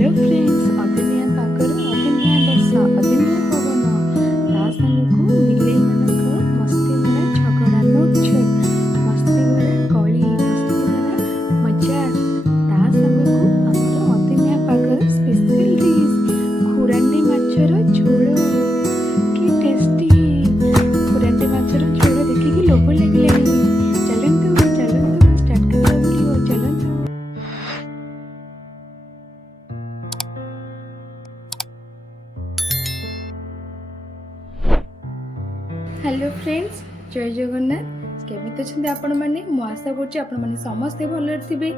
Hello friends, अदिनिया Pagar अदिनिया वर्षा अदिनिया पवन ता सामू बिल्ली मानक मस्ती भरा झगड़ा नोकझोक मस्ती भरा कली मस्ती भरा मजा ता सामू आमर अदिनिया पागर स्पेशल डिश खुरांडी माछर झोल कि टेस्टी खुरांडी माछर झोल देखिकी लोभ लागिलानी। चलंतु चलंतु स्टार्ट करवा वीडियो चलंतु। हेलो फ्रेंड्स, जय जगन्नाथ। केमित अच्छे आपण मैंने मु आशा कर समस्ते भल थे।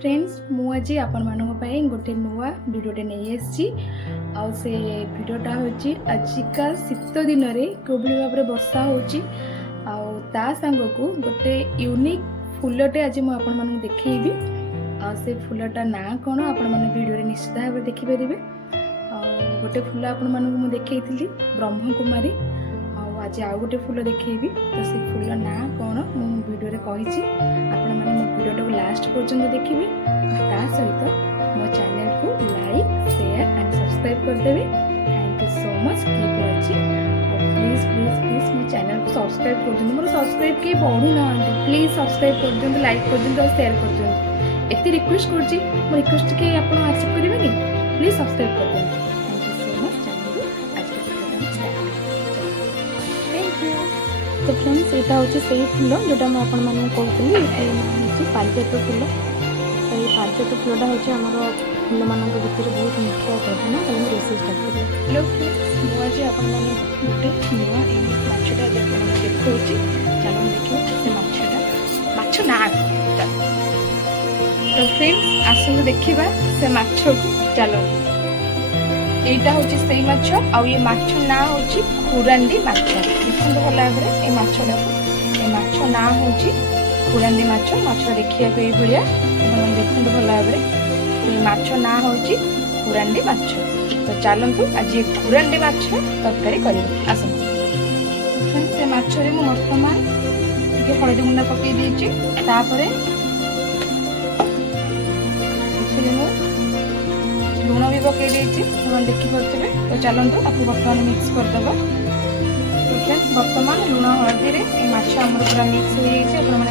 फ्रेंड्स, मु आज आपण मानी गोटे नुआ भिडटे नहीं आसी से भिडटा हूँ आजिका शीत दिन में कोभली भाव में वर्षा होता सांग को गोटे यूनिक फुलटे आज मुझे देखी से फुलटा ना कौन आपण भिडियो निश्चित भाव में देखिपारे। गोटे फुल आपको देखी ब्रह्मकुमारी आज आउ गोटे फुल देखेबी तो से फुल ना कौन मु वीडियो रे कहिछि आपण माने मो वीडियो को लास्ट पर्यंत देखिबे। ता सहित मो चैनल को लाइक शेयर एंड सब्सक्राइब कर देबे। Thank you so much keep watching. Please please please मो चैनल को सब्सक्राइब कर दिनु। मोर सब्सक्राइब के बढ़ू ना प्लीज सब्सक्राइब कर दिनु, लाइक कर दिनु और शेयर कर दिनु। एते रिक्वेस्ट करछि, मो रिक्वेस्ट के आपण एक्सेप्ट करबेनी। प्लीज सब्सक्राइब कर दिनु। तो फ्रेंड्स, यहाँ हूँ से फुल जोटा मुझे कहती पारिजात फुल। तो ये पारिजात फुलटा हूँ आम फुल मान भर बहुत मुख्य प्रधान। चलो रोषे स्टार्ट करें। हेलो फ्रेंड्स, मुझे आप गोटे नुआ माछटा देखा चलो देखिए से माछटा ना। तो फ्रेंड्स आसतु देखा से माछ को। चलो यहाँ हूँ से माछ आ ये माछ ना हूँ खुरांडी माछ। देखते भल भाव में ये माछटा माछ ना हूँ खुरांडी माछ। माछ देखा ये भाया देखते भल भाव में ये माछ ना हूँ खुरांडी माछ। तो चलतु आज ये खुरांडी माछ तरकारी कर आस से माछरे मु बर्तमान टे हलदी गुंडा पकई देपर लुण भी पकई देखिपे। तो चलतु आपको बर्तमान मिक्स करदे। फ्रेंड्स, बर्तमान लुण हलदी माछ आमर पूरा मिक्स हो जाए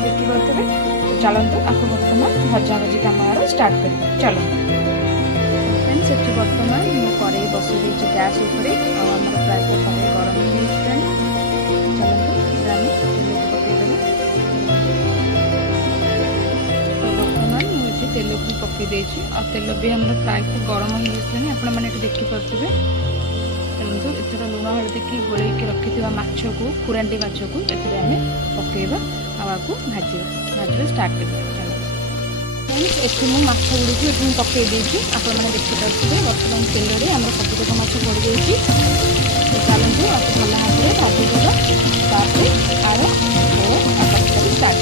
देखिपे। तो चलतु आपको बर्तमान भजा भजी कम स्टार्ट कर। चलो फ्रेंड्स, ये बर्तमान मुझे कड़े बस गैस उपरे आमर प्राय कड़े गरम हो। चलतु पकईदे। तो बर्तमान मुझे तेल भी पकई आ तेल भी आम प्राय गरम हो गलानी आपने देखिपे। चलतु एथर लुण हलदी की गोल रखि माछ को खुरांडी माछ को आम पकईबा आपको भाजवा स्टार्ट कर। फ्रेंड्स, ये माछ गुड़ी ये पकई देती आपने देखिपे। बर्तमान तेल में आम सबुतक माछ पड़ जाए। तो चलतु आपको भल भाव में भाजीदेव आर तरकारी स्टार्ट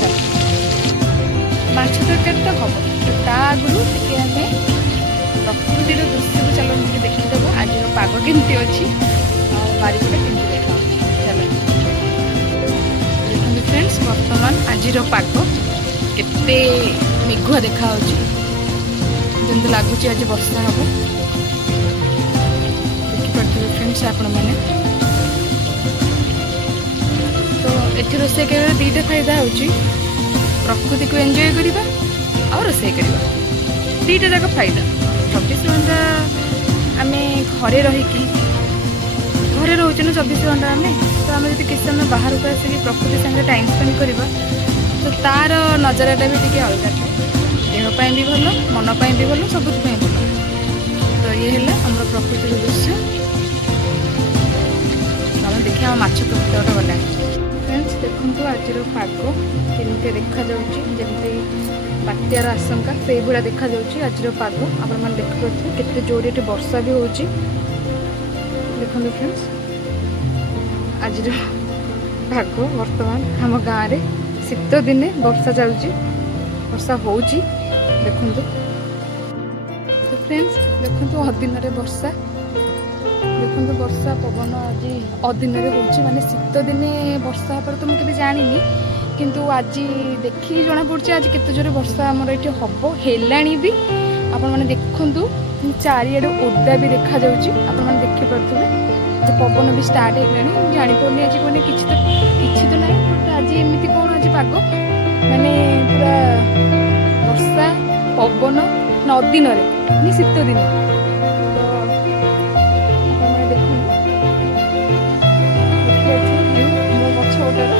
कर। माछ तरकारी तो हम तो आगुरी आम प्रकृतिर दृश्य को चलो देखीदेव। आज पाग केमती अच्छी बारिपटे केमती देखा। चलो देखते फ्रेंड्स, बर्तमान आज पाग केते मेघुआ देखा जमी लगुच आज वर्षा हम देखिपे। फ्रेंड्स आपण मैंने तो ये रोषे कर दुईटा फायदा हो प्रकृति को एंजॉय करवा और रोषे करवा दुईटा जाक फायदा। 24 घंटा आम घरे रहीकि घरे रोचे ना 24 घंटा आम। तो आम जब किसी समय बाहर को आसिक प्रकृति साथ टाइम स्पेंड करवा तो तार नजरटा भी टी अलग था। देहपाई भी भल, मनपाई भी भल, सबुपाई भल। तो ये है आम प्रकृतिर दृश्य। आम देखिए माछ तो गला। फ्रेंड्स, देखो आज पाग केमती देखा जमी बात्यार आशंका से भाया देखा आज पाग आपने देखिए केते जोर ये वर्षा भी हो। देखो फ्रेंड्स, आज पाग बर्तमान आम गाँव में शीत दिने वर्षा चलुची वर्षा हो देखु। तो फ्रेंड्स देखो अदिन वर्षा देखो वर्षा पवन आज अदिन हो माने शीत दिने वर्षा पर तो मुझे जानी किंतु आज देखिए जना पड़ी आज केते जोरे वर्षा आमर ये हम है भी आपण मैंने देखु चारिआड ओदा भी देखा आपण मैंने देखिपे पवन भी स्टार्ट हो जापनी आज मैंने किसी तो ना बट आज एमती कौन आज पाग माने पूरा वर्षा पवन नदीन शीत दिन तो मैंने देखो मो पछोटर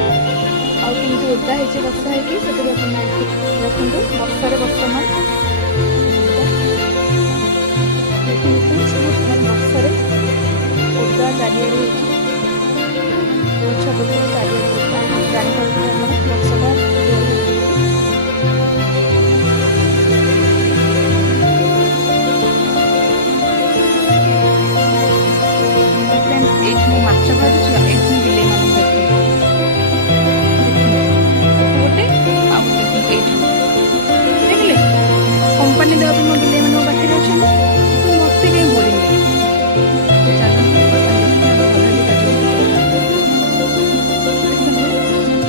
आमती ओदा है वर्षा है देखो वर्षार बर्तमान वर्षार ओदा चारिआड गछ पत्र चारिआड जापर वर्षा माछ भाजुची एठी बिले मान गोटे देखिले कंपनी देवा मो बिले मान पाखे अच्छे मत कहीं बोरिंग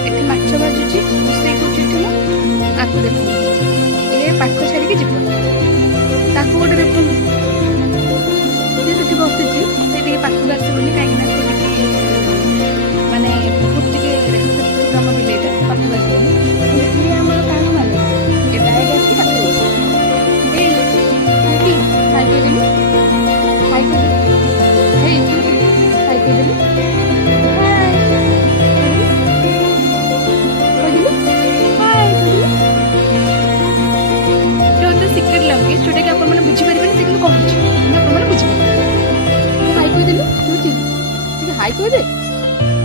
एठी माछ भाजुची रोषे कर आपको देख ये पाख छाड़ी जीव ताकू गोटे देखो से बसी पाखक आसबनी कहीं माने बहुत कम बिलेटा पाखक आसबनी आम कान माने डायरेक्ट सिक्रेट लैंग्वेज जोटा कि आप बुझीपारे से कहूँ आप बुझीपारे हाई कहीदेलु ठीक हाई कहीदे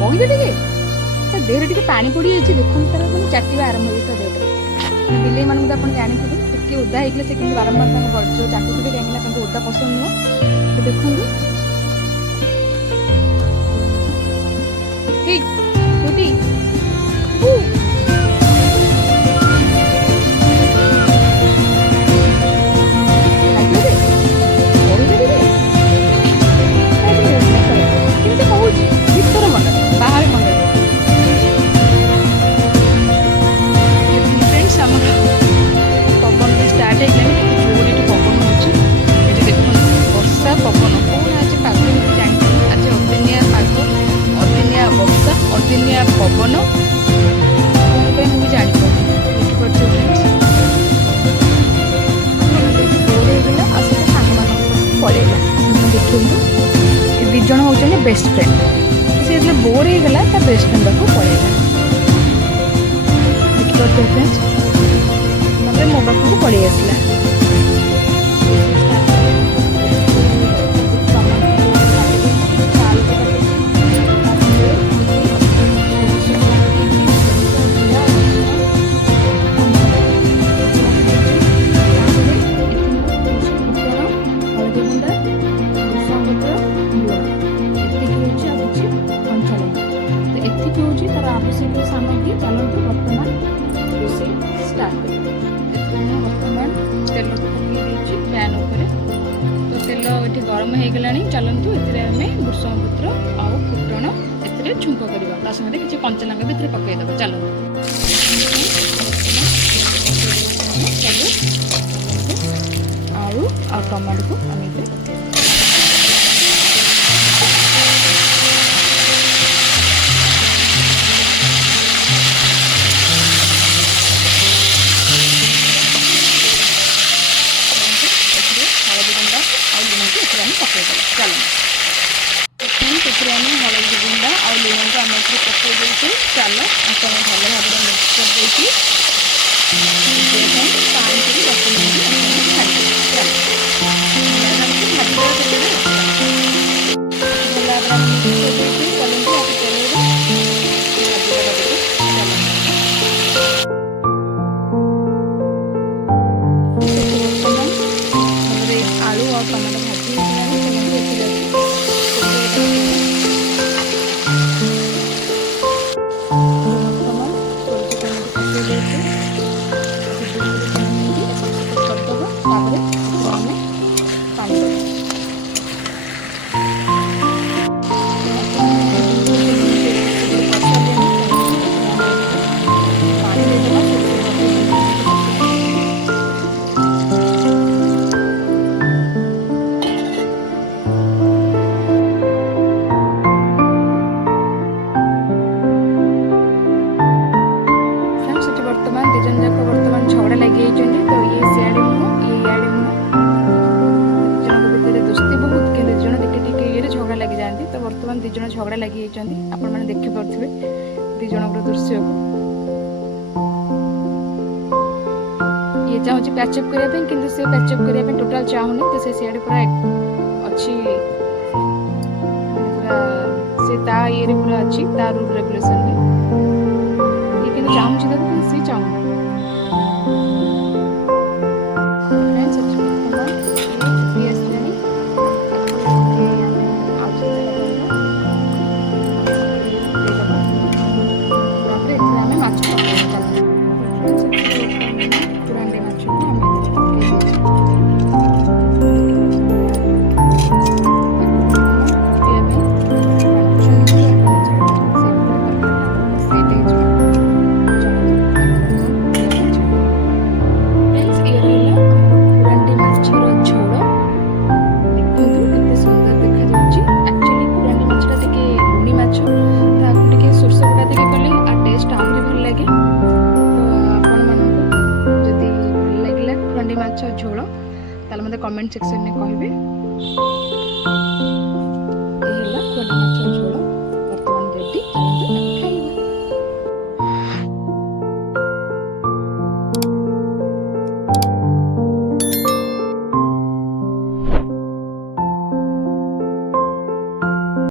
कहीदे टे देह टे पा पड़ी जाइए देखो तार मैंने चाटिवा आरंभ हो देह बिले मानक आप जानते टे ओदा होते से कि बारंबार चाटुथे कहीं ओदा पसंद नुह तो देखो पवन मुझे जापर पलैला देखो दिज हूँ बेस्ट फ्रेंड से जो बोर हो गला बेस्ट फ्रेंड पाक पलैला देखिए फ्रेंड्स मो पाक पलि आसला तार आवश्यक सामग्री चलते बर्तमान रोषे स्टार्ट बर्तमान तेल पकई पैन उपर तो तेल ये गरम हो गला चलतु ये भृषंग पत्र आउ फुटण ए छुंक करवा संगे किसी कंचा लंका भी पकईदेव चलते आलू आ टमाटो को आम हलदी गुंडा और लुण को आम पकई देती चल आप भल भाव मिक्स कर देती पानी की 10 मिनट आलू और टमाटो भाजी झगड़ा लगी आपण मैंने देखिपे दी जनकर दृश्य को ये चाहूँ पैचअप करने कि से पैचअप करने टोटाल चाहूनी तो से सीआडे पूरा अच्छी से ता ये पूरा अच्छी ता रूल रेगुलेशन ये कि चाहूँ तो सी चाहूँ झोल ताले मते कमेंट सेक्शन में कहबे।